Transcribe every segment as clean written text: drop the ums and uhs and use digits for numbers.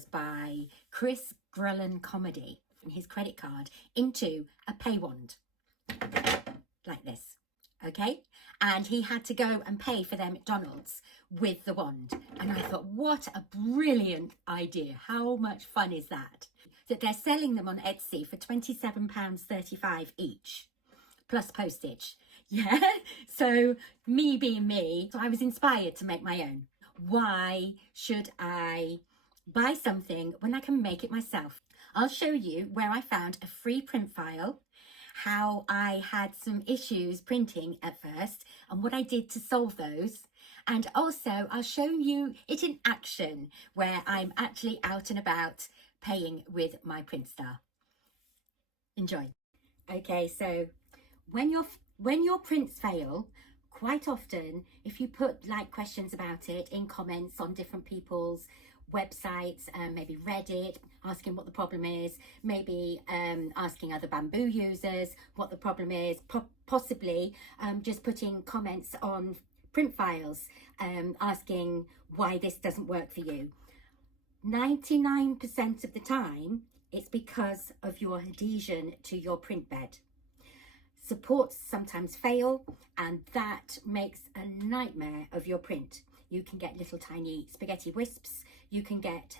was by Chris Grullen Comedy and his credit card into a pay wand like this, okay? And he had to go and pay for their McDonald's with the wand. And I thought, what a brilliant idea. How much fun is that? That they're selling them on Etsy for £27.35 each, plus postage. Yeah, so me being me, so I was inspired to make my own. Why should I buy something when I can make it myself? I'll show you where I found a free print file, how I had some issues printing at first and what I did to solve those. And also I'll show you it in action where I'm actually out and about paying with my Printstar. Enjoy. Okay, so when your prints fail, quite often, if you put like questions about it in comments on different people's websites, maybe Reddit, asking what the problem is, maybe asking other bamboo users what the problem is, possibly just putting comments on print files, asking why this doesn't work for you. 99% of the time, it's because of your adhesion to your print bed. Supports sometimes fail, and that makes a nightmare of your print. You can get little tiny spaghetti wisps. You can get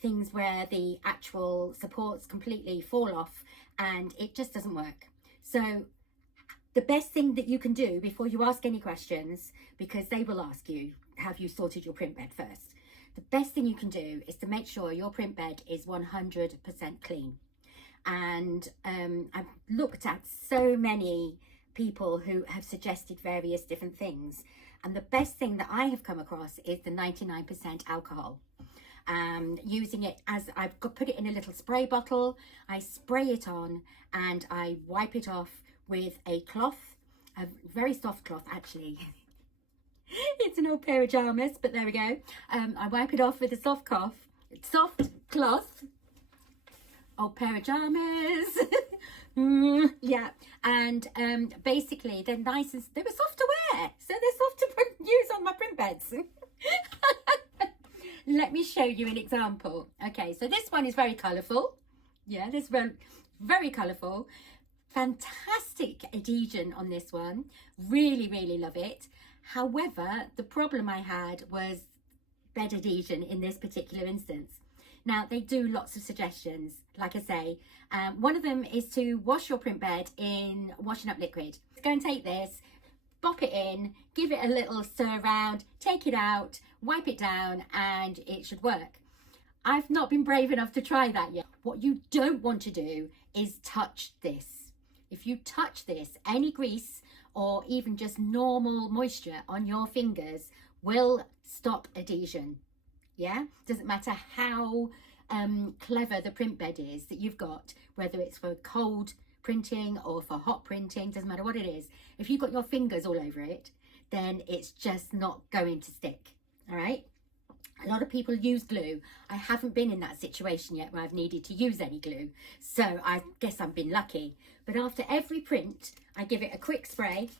things where the actual supports completely fall off and it just doesn't work. So the best thing that you can do before you ask any questions, because they will ask you, have you sorted your print bed first? The best thing you can do is to make sure your print bed is 100% clean. And I've looked at so many people who have suggested various different things, and the best thing that I have come across is the 99% alcohol. Using it as I've put it in a little spray bottle, I spray it on and I wipe it off with a cloth, a very soft cloth actually. It's an old pair of pajamas, but there we go. I wipe it off with a soft cloth, old pair of pajamas. Yeah, and basically they're nice and they were soft to wear, so they're soft to use on my print beds. Let me show you an example. Okay, so this one is very colourful. Yeah, this very, very colourful. Fantastic adhesion on this one. Really, really love it. However, the problem I had was bed adhesion in this particular instance. Now, they do lots of suggestions. Like I say, one of them is to wash your print bed in washing up liquid. Go and take this, bop it in, give it a little stir around, take it out, wipe it down, and it should work. I've not been brave enough to try that yet. What you don't want to do is touch this. If you touch this, any grease or even just normal moisture on your fingers will stop adhesion. Yeah, doesn't matter how clever the print bed is that you've got, whether it's for cold printing or for hot printing, doesn't matter what it is. If you've got your fingers all over it, then it's just not going to stick. All right. A lot of people use glue. I haven't been in that situation yet where I've needed to use any glue, so I guess I've been lucky. But after every print, I give it a quick spray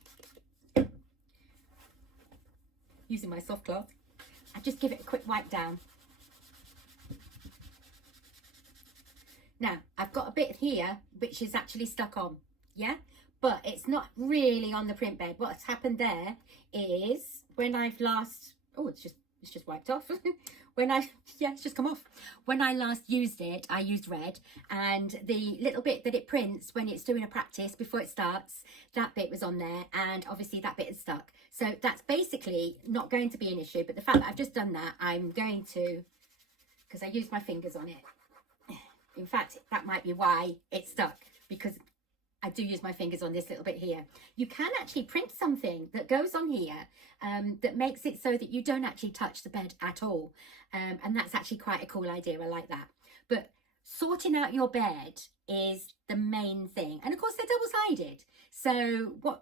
using my soft cloth. I just give it a quick wipe down. Now, I've got a bit here which is actually stuck on, yeah? But it's not really on the print bed. What's happened there is when I've last... Oh, it's just wiped off. It's just come off. When I last used it, I used red, and the little bit that it prints when it's doing a practice before it starts, that bit was on there, and obviously that bit is stuck. So that's basically not going to be an issue, but the fact that I've just done that, I'm going to, because I used my fingers on it. In fact, that might be why it's stuck, because I do use my fingers on this little bit here. You can actually print something that goes on here that makes it so that you don't actually touch the bed at all. And that's actually quite a cool idea. I like that. But sorting out your bed is the main thing. And of course, they're double-sided. So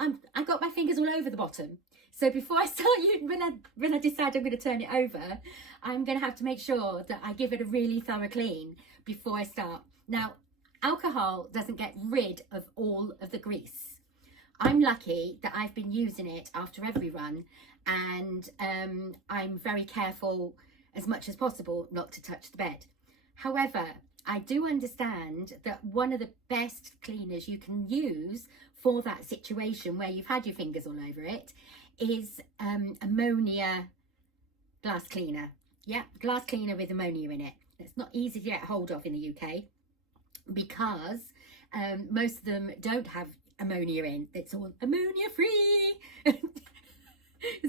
I got my fingers all over the bottom. So before I start, when I decide I'm going to turn it over, I'm going to have to make sure that I give it a really thorough clean before I start. Now, alcohol doesn't get rid of all of the grease. I'm lucky that I've been using it after every run, and I'm very careful as much as possible not to touch the bed. However, I do understand that one of the best cleaners you can use for that situation where you've had your fingers all over it is ammonia glass cleaner. Yeah, glass cleaner with ammonia in it. It's not easy to get hold of in the UK because most of them don't have ammonia in. It's all ammonia free.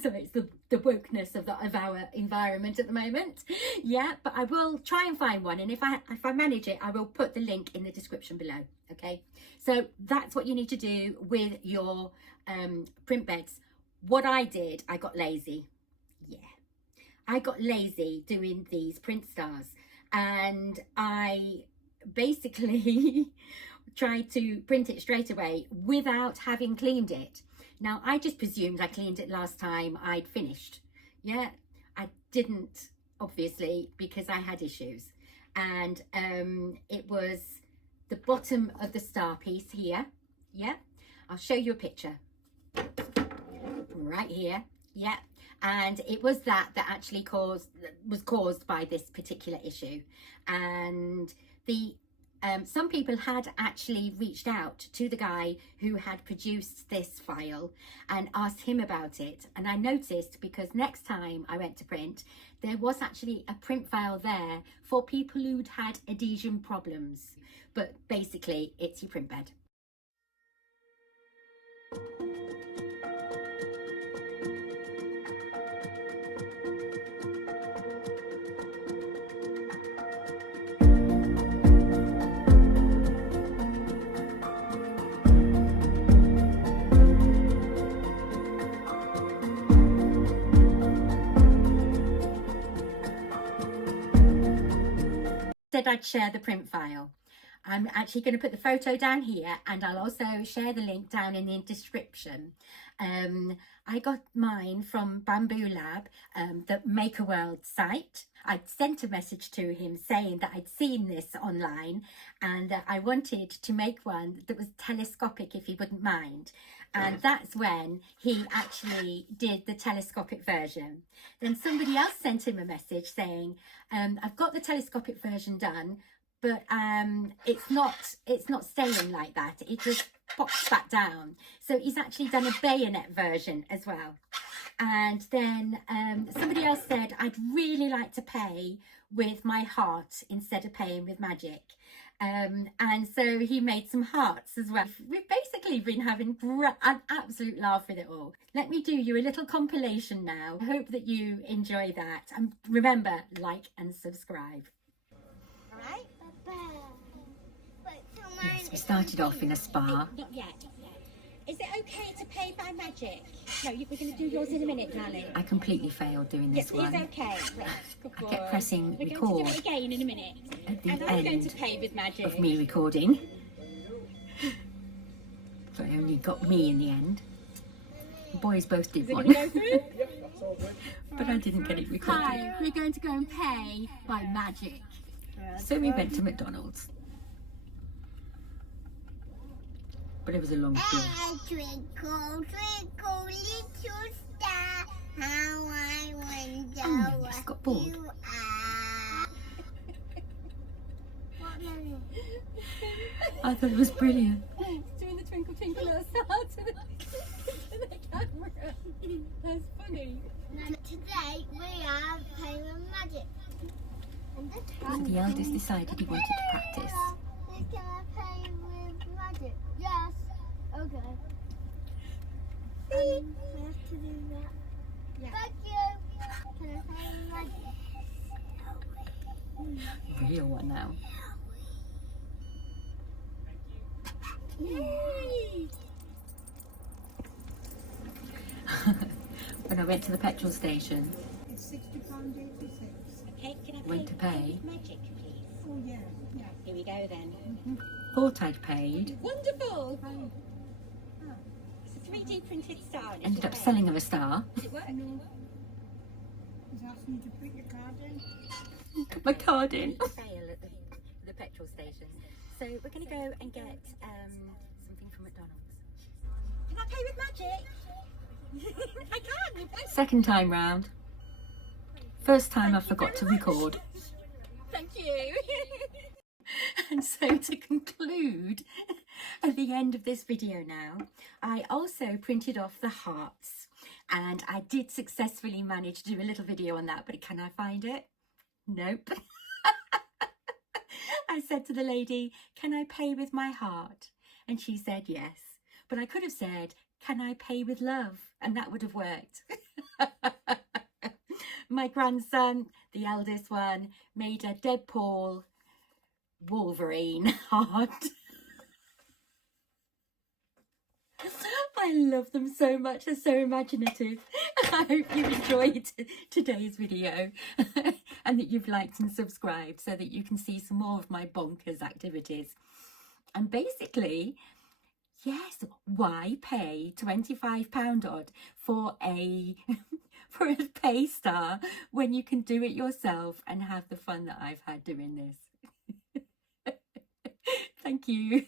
So it's the wokeness of our environment at the moment. Yeah, but I will try and find one, and if I manage it, I will put the link in the description below. Okay, so that's what you need to do with your print beds. What I did, I got lazy. Yeah, I got lazy doing these print stars, and I basically tried to print it straight away without having cleaned it. Now, I just presumed I cleaned it last time I'd finished. Yeah, I didn't, obviously, because I had issues. And it was the bottom of the star piece here. Yeah, I'll show you a picture. Right here. Yeah, and it was that actually was caused by this particular issue. And some people had actually reached out to the guy who had produced this file and asked him about it. And I noticed, because next time I went to print, there was actually a print file there for people who'd had adhesion problems. But basically, it's your print bed. Said I'd share the print file. I'm actually going to put the photo down here, and I'll also share the link down in the description. I got mine from Bamboo Lab, the Maker World site. I'd sent a message to him saying that I'd seen this online and that I wanted to make one that was telescopic, if he wouldn't mind. And that's when he actually did the telescopic version. Then somebody else sent him a message saying, I've got the telescopic version done, but it's not staying like that. It just pops back down. So he's actually done a bayonet version as well. And then somebody else said, I'd really like to pay with my heart instead of paying with magic. And so he made some hearts as well. We've basically been having an absolute laugh with it all. Let me do you a little compilation now. I hope that you enjoy that. And remember, like and subscribe. All right? Yes, we started off in a spa. Not yet. Is it okay to pay by magic? No, we're going to do yours in a minute, darling. I completely failed doing this one. It's okay. I kept pressing record. We're going to do it again in a minute. At the end going to pay with magic. Of me recording. So it only got me in the end. The boys both did one. Go through? But I didn't get it recorded. Hi, we're going to go and pay by magic. So we went to McDonald's. But it was a long queue. Twinkle, twinkle, little star, how I wonder I just got bored. You are. I thought it was brilliant. Doing the twinkle, twinkle, little star to the camera. That's funny. Today we are playing with magic. So the eldest decided he wanted to practice. We're gonna play with magic. Yes. Okay. I have to do that. Yeah. Thank you. Can I play with magic? Real one now. Yay! When I went to the petrol station. It's £60.86. Okay, can I went to pay. Magic, please. Oh yeah. Yeah. Here we go then. Thought I'd paid. Wonderful. It's a 3D printed star. Ended up selling her a star. Did it work? No. He's asking you to put your card in. Put my card in. Fail at the petrol station. So we're going to go and get something from McDonald's. Can I pay with magic? I can. Second time round. First time I forgot to record. Thank you. And so to conclude, at the end of this video now, I also printed off the hearts, and I did successfully manage to do a little video on that, but can I find it? Nope. I said to the lady, can I pay with my heart? And she said yes. But I could have said, can I pay with love? And that would have worked. My grandson, the eldest one, made a Deadpool Wolverine heart. I love them so much. They're so imaginative. I hope you enjoyed today's video and that you've liked and subscribed so that you can see some more of my bonkers activities. And basically, yes, why pay £25 odd for a pay star when you can do it yourself and have the fun that I've had doing this? Thank you.